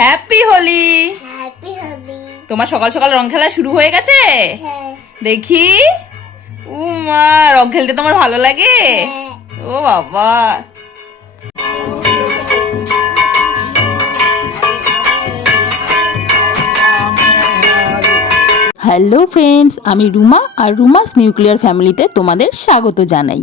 Happy Holi. Happy Holi. তোমার সকাল সকাল রং খেলা শুরু হয়ে গেছে? হ্যাঁ। দেখি। মা, রং খেলতে তোমার ভালো লাগে? হ্যাঁ। ও বাবা। হ্যালো ফ্রেন্ডস, আমি রুমা আর রুমাস নিউক্লিয়ার ফ্যামিলিতে তোমাদের স্বাগত জানাই।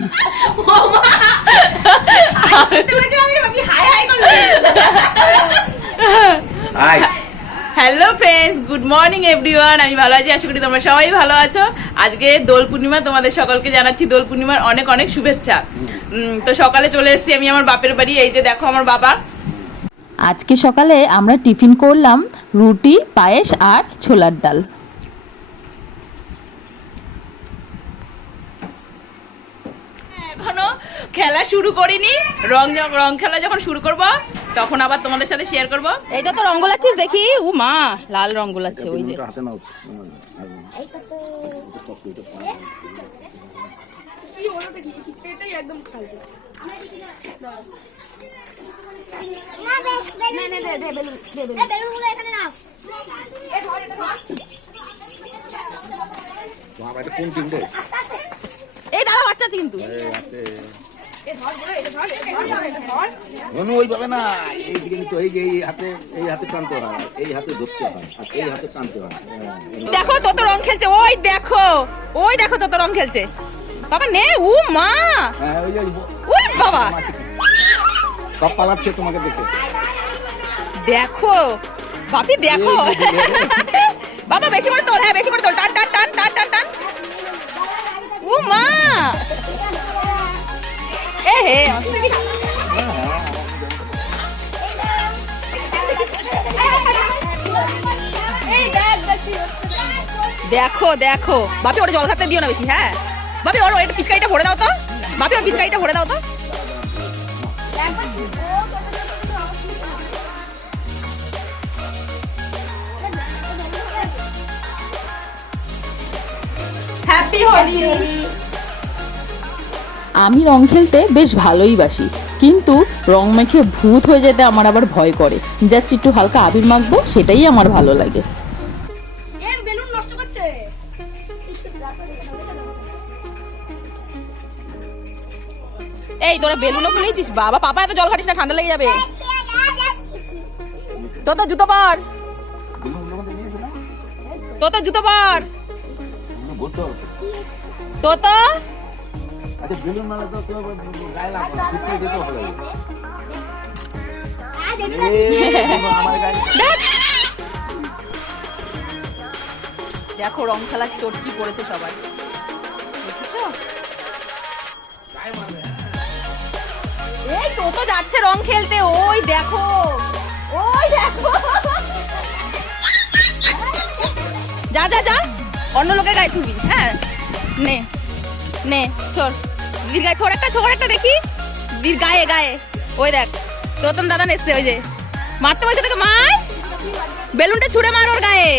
Hello friends, good morning everyone. আমি ভালো আছি, আশা করি তোমরা সবাই ভালো আছো। আজকে দোল পূর্ণিমা, তোমাদের সকলকে জানাচ্ছি দোল পূর্ণিমার অনেক অনেক শুভেচ্ছা। তো সকালে চলে এসেছি আমি আমার বাপের বাড়ি। এই যে দেখো আমার বাবা। আজকে সকালে আমরা টিফিন করলাম রুটি, পায়েস আর ছোলার ডাল। এখনো খেলা শুরু করিনি। রং খেলা যখন শুরু করব তখন আবার তোমাদের সাথে শেয়ার করব। এইটা তো রং গোলাচ্ছিস, দেখি। ও মা, লাল রং গোলাচ্ছে ওই যে। এই দাদা বাচ্চা আছে কিন্তু। ওইভাবে না, এইদিকে কিন্তু এই হাতে টানতে হয়, এই হাতে ধরতে হয়, আর এই হাতে টানতে হয়। দেখো তত রং খেলছে, ওই দেখো তত রং খেলছে। বাবা নে, ও মা, হ্যাঁ, ওরে বাবা, সব পালাচ্ছে তোমাকে দেখে। দেখো বাপি, দেখো বাবা, বেশি করে তোল, হ্যাঁ বেশি করে তোল, টান টান টান টান টান টান। ও মা, এ হে, দেখো দেখো বাপি, ওটা জল খাতে দিও না বেশি। হ্যাঁ বাপি, ওর এটা পিচকারিটা ভরে দাও তো। বাপি, ওর পিচকারিটা ভরে দাও তো। হ্যাপি হোলি। আমি রং খেলতে বেশ ভালোই বাসি, কিন্তু রং মেখে ভূত হয়ে যেতে আমার আবার ভয় করে। জাস্ট একটু হালকা আবির মাখবো, সেটাই আমার ভালো লাগে। এই তোরা বেলুনও খুলেছিস? বাবা, পাপা এত জল খাটিস না, ঠান্ডা লেগে যাবে। তো জুতো পর, তো জুতো পর, তো আচ্ছা, বেলুন মালা তো গায়ে লাগবে, পিছনে যেতে হবে। দেখো রং খেলার চটকি পড়েছে সবাই, দেখেছো? এই তো যাচ্ছে রং খেলতে, ওই দেখো, ওই দেখো। যা যা যা, অন্য লোকের গায়ে ছুবি। হ্যাঁ নে নে, ছোড় দিদির গায়ে, ছোড় একটা দেখি দিদির গায়ে গায়ে। ওই দেখ তোতন দাদা এসছে, ওই যে মারতে বলছে তোকে, মার, বেলুনটা ছুঁড়ে মার ওর গায়ে।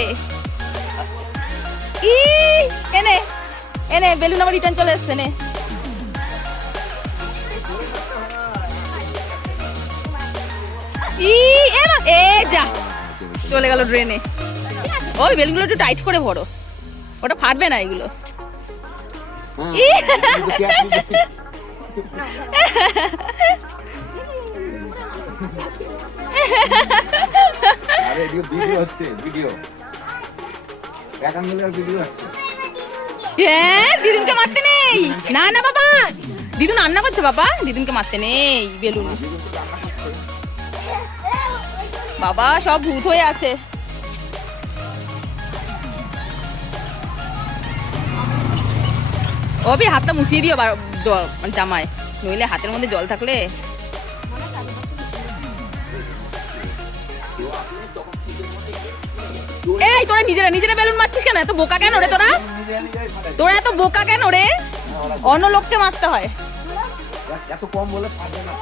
ই এনে এনে বেলুন আবার রিটার্ন চলে এসছে, নে। ই এ যা, চলে গেল ড্রেনে। ওই বেলুনগুলো একটু টাইট করে ভরো, ওটা ফাটবে না এগুলো। হ্যাঁ, দিদুনকে মারতে নেই। না না বাবা, দিদুন রান্না করছে বাবা, দিদুনকে মারতে নেই। বেলুন বাবা সব ভূত হয়ে আছে। ওবি হাতটা মুছিয়ে দিও জল জামায়, নইলে হাতের মধ্যে জল থাকলে। এই তোরা নিজেরা বেলুন মারছিস কেন? এত বোকা কেন রে তোরা এত বোকা কেন রে? অন্য লোককে মারতে হয়। এত কম বলে ফাটবে না।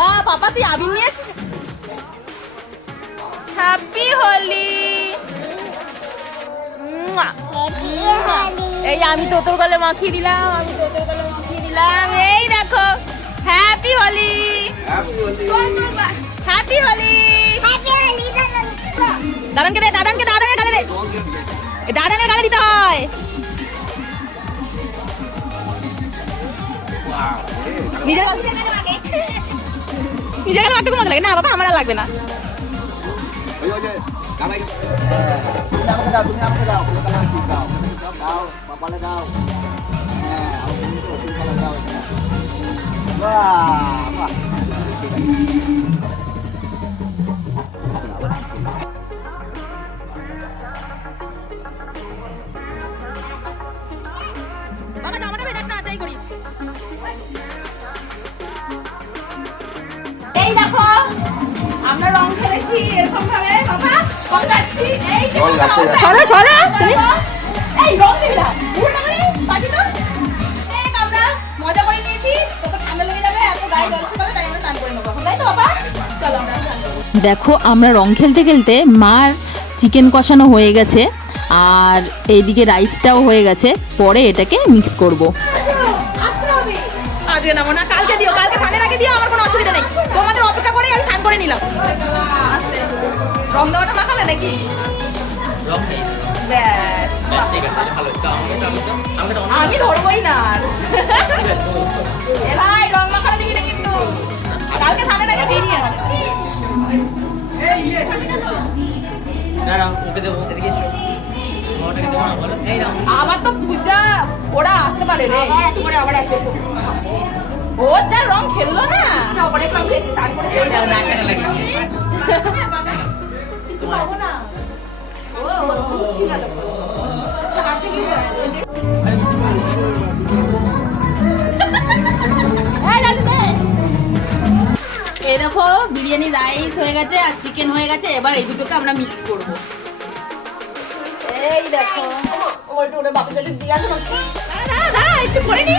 বাবা পাপা তুই আবির নিয়ে এসেছিস। হ্যাপি হোলি। এই আমি তোর গলে মাখিয়ে দিলাম, এই দেখো হ্যাপি হোলি। হ্যাপি হোলি। দাদানকে দে, দাদানের গালে দে, দাদানের গালে দিতে হয়। নিজের গালে মাখতে মজা লাগে না বাবা, আমার আর লাগবে না। বাবা জামাটা ভেজাস না, যাই করিস। এই দেখো আমরা রং খেলেছি এরকম ভাবে বাবা, কত যাচ্ছি এই যে সরো সরো তুমি এই রং দিবি না পুরোটা করে বাকি তো এই আমরা মজা করে নিয়েছি, তোকে ঠান্ডা লেগে যাবে, এত গায়ে জল শুকাবে, তাই আমরা স্নান করে নেবো, তাই তো বাবা? চলো আমরা স্নান করব। দেখো আমরা রং খেলতে খেলতে মার চিকেন কষানো হয়ে গেছে আর এইদিকে রাইসটাও হয়ে গেছে, পরে এটাকে মিক্স করব। আজকে নেবো না, কালকে দিও, কালকে স্নানের আগে দিও, আমার কোনো অসুবিধা নেই, তোমাদের অপেক্ষা করে আমি স্নান করে নিলাম। আস্তে রং দেওয়াটা মাখালে নাকি? আমি ধরবোই না আর। এ ভাই রং মাখানো দিবি না কিন্তু, কালকে স্নানের আগে দিয়ে নিয়ে আমার তো পূজা ওরা আসতে পারে রে, তোমার আবার আসবে। ও যা রং খেললো না, অনেক রং খেয়েছি, স্নান করেছে কিছু পাবো না। এই দেখো বিরিয়ানি রাইস হয়ে গেছে আর চিকেন হয়ে গেছে, এবার এই দুটোকে আমরা মিক্স করব। এই দেখো ওটা বাপু যদি দিয়ে আসো একটু করে নি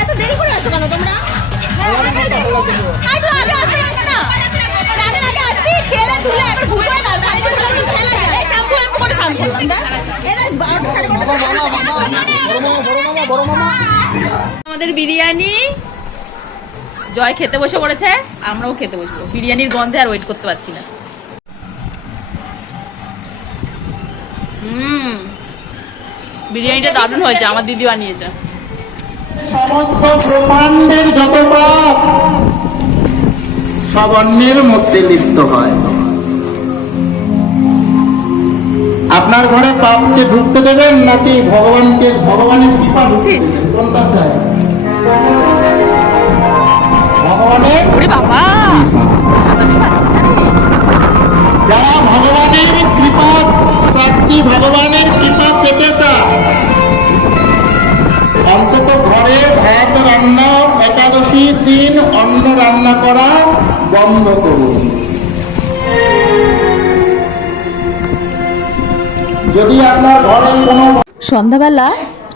এত দেরি করে আসো কেন তোমরা? আমাদের বিরিয়ানি জয় খেতে বসে পড়েছে, আমরাও খেতে বসবো। বিরিয়ানির গন্ধে আর ওয়েট করতে পারছি না। বিরিয়ানিটা দারুণ হয়েছে, আমার দিদি বানিয়েছে। সমস্ত ব্রহ্মাণ্ডের যত পাপ সব অন্যের মধ্যে লিপ্ত হয়। আপনার ঘরে পাপকে ঢুকতে দেবেন নাকি ভগবানের কৃপা ঢুকতে দেবেন? কোনটা চাই? ভগবানের বাবা যারা ভগবানের কৃপা প্রাপ্তি, ভগবানের কৃপা পেতে চায়, অন্তত ঘরে ভাত রান্না, একাদশীর দিন অন্ন রান্না করা বন্ধ করুন। যদি আপনার ঘরে কোনো সন্ধ্যাবেলা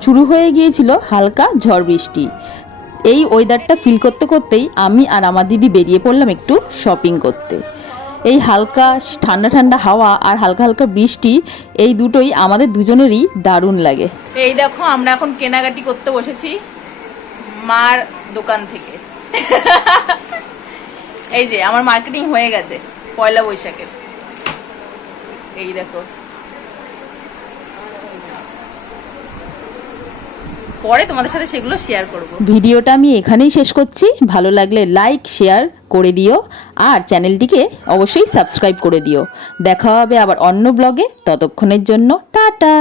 শুরু হয়ে গিয়েছিল হালকা ঝড় বৃষ্টি। এই ওয়েদারটা ফিল করতে করতেই আমি আর আমার দিদি বেরিয়ে পড়লাম একটু শপিং করতে। এই হালকা ঠান্ডা ঠান্ডা হাওয়া আর হালকা হালকা বৃষ্টি, এই দুটোই আমাদের দুজনেরই দারুণ লাগে। এই দেখো আমরা এখন কেনাকাটি করতে বসেছি মার দোকান থেকে। এই যে আমার মার্কেটিং হয়ে গেছে পয়লা বৈশাখের। এই দেখো, পরে তোমাদের সাথে সেগুলো শেয়ার করব। ভিডিওটা আমি এখানেই শেষ করছি। ভালো লাগলে লাইক শেয়ার করে দিও আর চ্যানেলটিকে অবশ্যই সাবস্ক্রাইব করে দিও। দেখা হবে আবার অন্য ব্লগে, ততক্ষণের জন্য টাটা।